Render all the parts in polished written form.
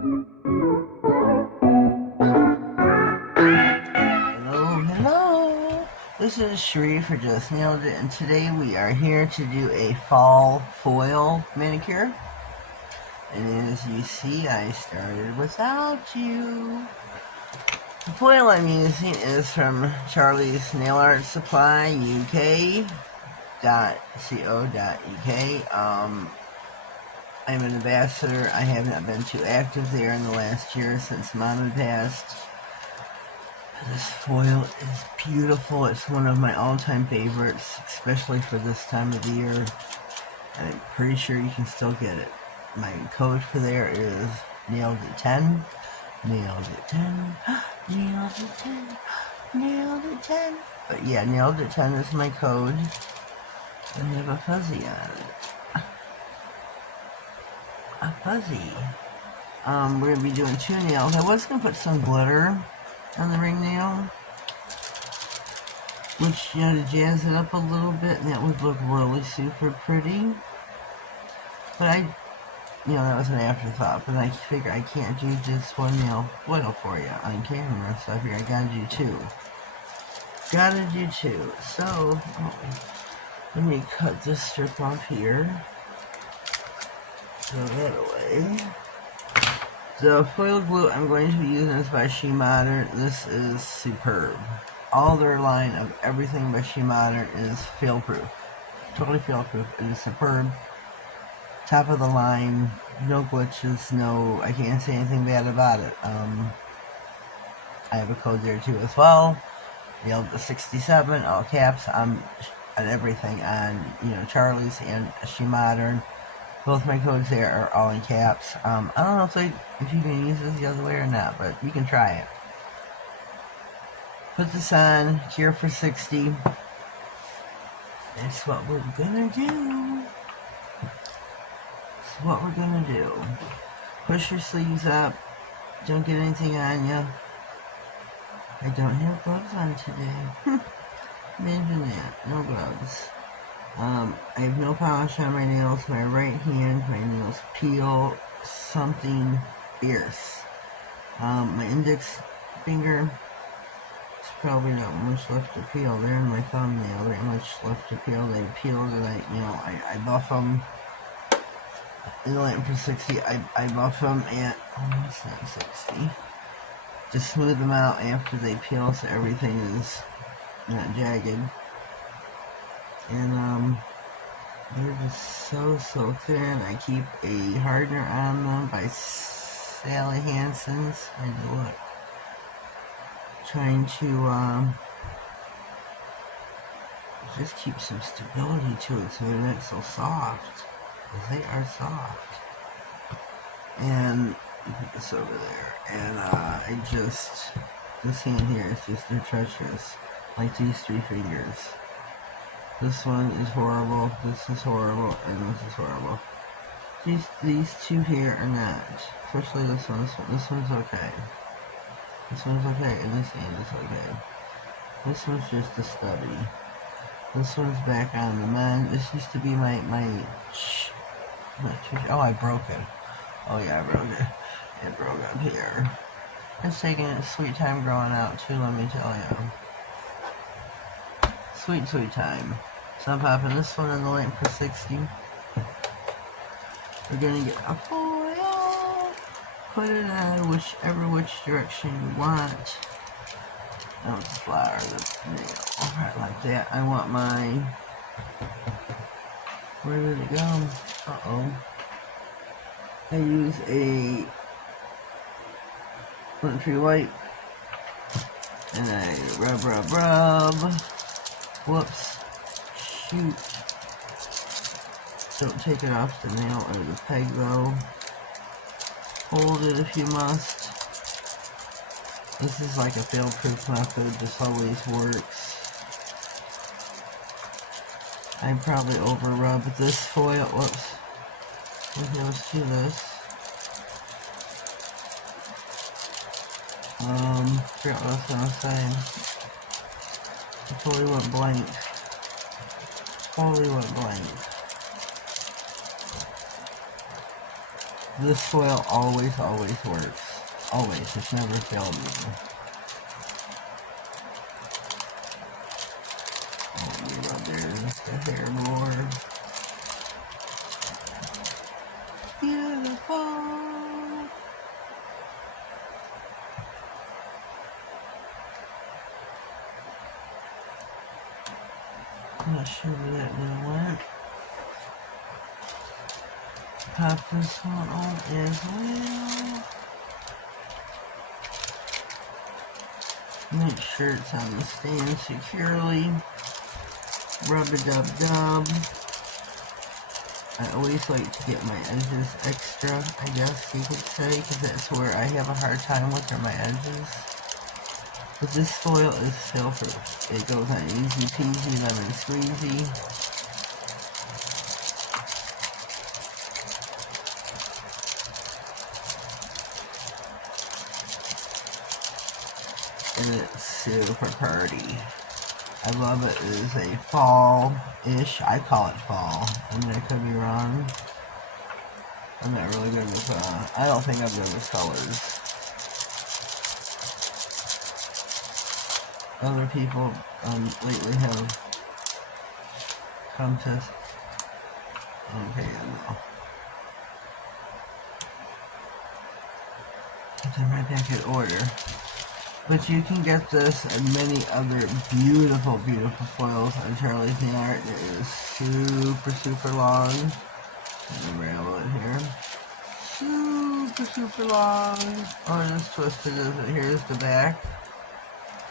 Hello. This is Sheree for Just Nailed It, and today we are here to do a fall foil manicure. And as you see, I started without you. The foil I'm using is from Charlie's Nail Art Supply UK.co.uk. I'm an ambassador. I have not been too active there in the last year since Mom had passed. This foil is beautiful. It's one of my all-time favorites, especially for this time of the year. And I'm pretty sure you can still get it. My code for there is Nailed-It10. Nailed-It10. Nailed-It10. Nailed-It10. But yeah, Nailed-It10 is my code. And I have a fuzzy on it. A fuzzy. We're going to be doing 2 nails. I was going to put some glitter on the ring nail, which, you know, to jazz it up a little bit, and that would look really super pretty. But that was an afterthought, but I figure I can't do just 1 nail foil for you on camera, so I figure I gotta do 2. Gotta do 2. So, let me cut this strip off here. Throw that away. The foil glue I'm going to be using is by Makartt. This is superb. All their line of everything by Makartt is fail-proof. Totally fail-proof. It is superb. Top of the line. No glitches. No, I can't say anything bad about it. I have a code there too as well. Nailed-It67, all caps. On everything on, Charlie's and Makartt. Both my codes there are all in caps. I don't know if you can use this the other way or not, but you can try it. Put this on, cure for 60. That's what we're gonna do. That's what we're gonna do. Push your sleeves up. Don't get anything on ya. I don't have gloves on today. Imagine that. No gloves. I have no polish on my nails. My right hand, my nails peel something fierce. My index finger, it's probably not much left to peel. There in my thumbnail, there ain't much left to peel. They peeled and I buff them. In the lamp for 60, I buff them at, almost not 60. Just smooth them out after they peel so everything is not jagged. And, they're just so thin. I keep a hardener on them by Sally Hansen's. I do look. Trying to, just keep some stability to it so they're not so soft. Because they are soft. And, put this over there. And, this hand here is just, they're treacherous. Like these 3 fingers. This one is horrible, this is horrible, and this is horrible. These 2 here are not. Especially this one. This one's okay. This one's okay, and this hand is okay. This one's just a stubby. This one's back on the mend. This used to be my oh, I broke it. Oh yeah, I broke it. It broke up here. It's taking its sweet time growing out too, let me tell you. Sweet time. So I'm popping this one in the lamp for 60. We're gonna get a foil. Put it on which direction you want. Don't flower the nail. Right like that. I want my, where did it go? Uh-oh. I use a lint free wipe. And I rub. Whoops. Shoot. Don't take it off the nail or the peg though. Hold it if you must. This is like a fail-proof method. This always works. I probably over-rub this foil. Whoops. Okay, let's do this. Forgot what I was gonna say. I totally went blank. This foil always works. Always. It's never failed me. Oh, let me rub the hair more. Beautiful. I'm not sure where that one went. Pop this one on as well. Make sure it's on the stand securely. Rub-a-dub-dub. I always like to get my edges extra, I guess you could say, because that's where I have a hard time with, are my edges. But this foil is fail-proof. It goes on easy peasy, lemon squeezy. And it's super pretty. I love it. It is a fall-ish. I call it fall. I mean, I could be wrong. I'm not really good with, I don't think I'm good with colors. Other people lately have come to... Okay, no. Put them right back in order. But you can get this and many other beautiful, beautiful foils on Charlie's Nail Art. It is super, super long. Let me ramble it here. Super, super long. Or just twisted as it. Here's the back.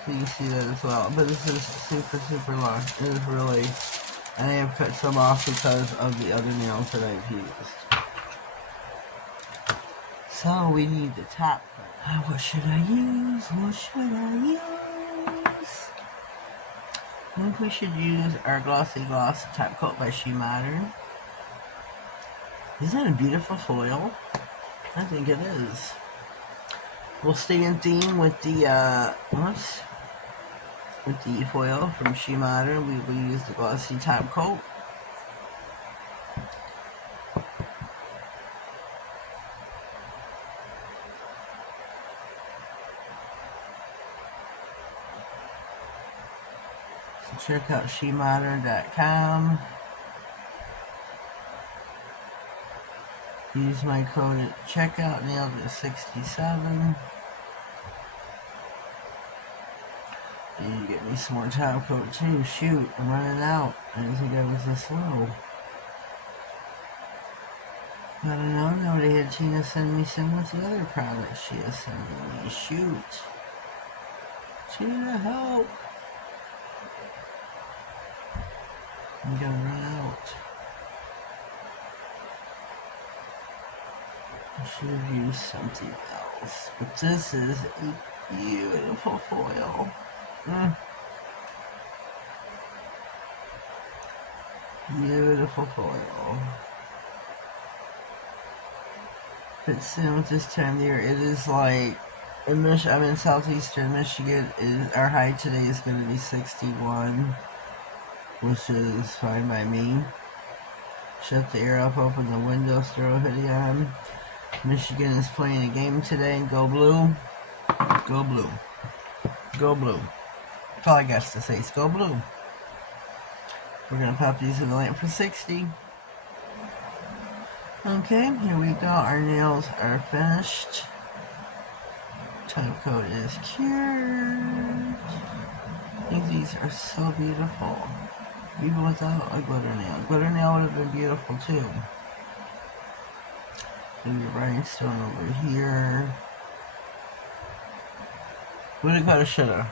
So you see that as well. But this is super, super long. It is really... And I have cut some off because of the other nails that I've used. So we need the top coat. What should I use? What should I use? I think we should use our Glossy Gloss Top Coat by She Modern. Isn't that a beautiful foil? I think it is. We'll stay in theme with the foil from She Modern. We will use the Glossy Top Coat. Check out shemodern.com. Use my code at checkout, Nailed-It67. You get me some more top coat too. Shoot, I'm running out. I didn't think I was this slow. I don't know, nobody had Tina send me some of the other products she has sent me. Shoot. Tina, help. I'm gonna run out. I should have used something else. But this is a beautiful foil. Beautiful foil. But soon with this time of year, it is like, I'm in southeastern Michigan. Our high today is going to be 61. Which is fine by me. Shut the air up, open the windows, throw a hoodie on. Michigan is playing a game today. Go blue. Go blue. Go blue. That's all I got to say is go blue. We're going to pop these in the lamp for 60. Okay, here we go. Our nails are finished. Top coat is cured. I think these are so beautiful. Even without a glitter nail. Glitter nail would have been beautiful too. And your rhinestone over here. Woulda, coulda, shoulda.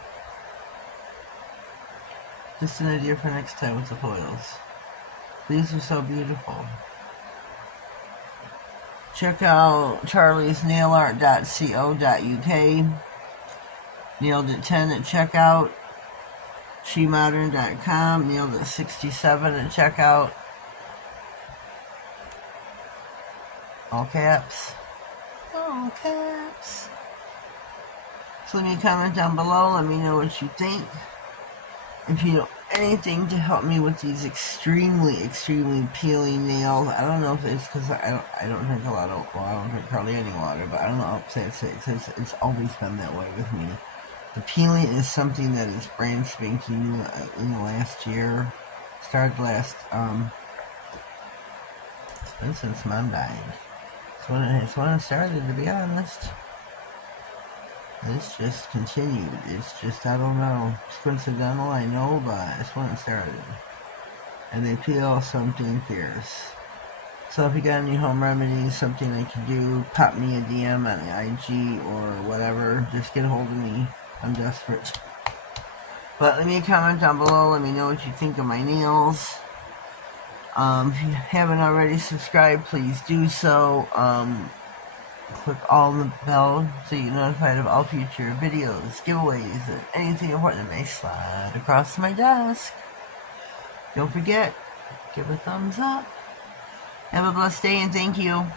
Just an idea for next time with the foils. These are so beautiful. Check out charliesnailart.co.uk. Nailed-It9 at checkout. shemodern.com, Nailed-It67 at checkout. All caps. All caps. So leave me a comment down below. Let me know what you think. If you know anything to help me with these extremely peeling nails. I don't know if it's because I don't drink a lot of, well, I don't drink hardly any water, but I don't know if it's always been that way with me. The peeling is something that is brand spanking new in the last year. Started last, it's been since Mom died. It's when it started, to be honest. It's just continued. It's just, I don't know. It's coincidental, I know, but it's when it started. And they peel something fierce. So if you got any home remedies, something I can do, pop me a DM on the IG or whatever. Just get a hold of me. I'm desperate. But leave me a comment down below. Let me know what you think of my nails. If you haven't already subscribed, please do so. Click on the bell so you get notified of all future videos, giveaways, and anything important that may slide across my desk. Don't forget, give a thumbs up. Have a blessed day and thank you.